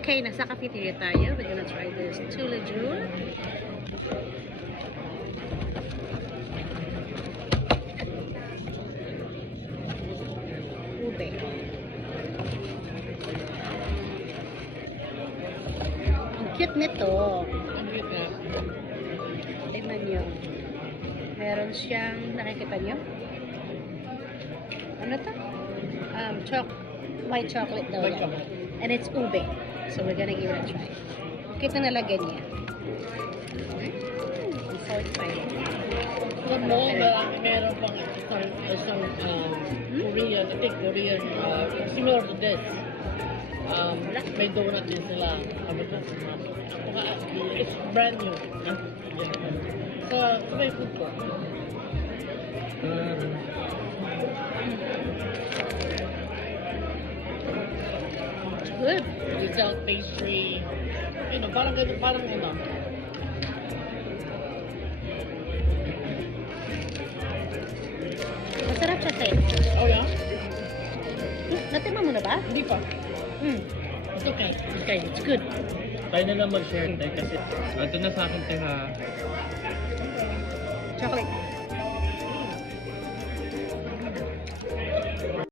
Okay, nasa cafeteria tayo. We're gonna try this Tula Jule. Ube. Ang cute nito. Tingnan nyo. Meron siyang, nakikita nyo? Ano to? White chocolate daw yan. And it's ube. So we're gonna give it a try. Cute na nalagyan niya. I'm so excited. Alam mo, meron pang isang Korean, I think Korean, similar to this. May donut din sila. It's brand new. Sa may food court. It's good. Without pastry. Parang ganun, parang ano. Masarap siya, Tay. Oh, yeah? Natima mo na ba? Hindi pa. It's okay. It's okay. It's good. Tayo na lang mag-share tayo kasi ito na sa akin tayo ha. Chocolate.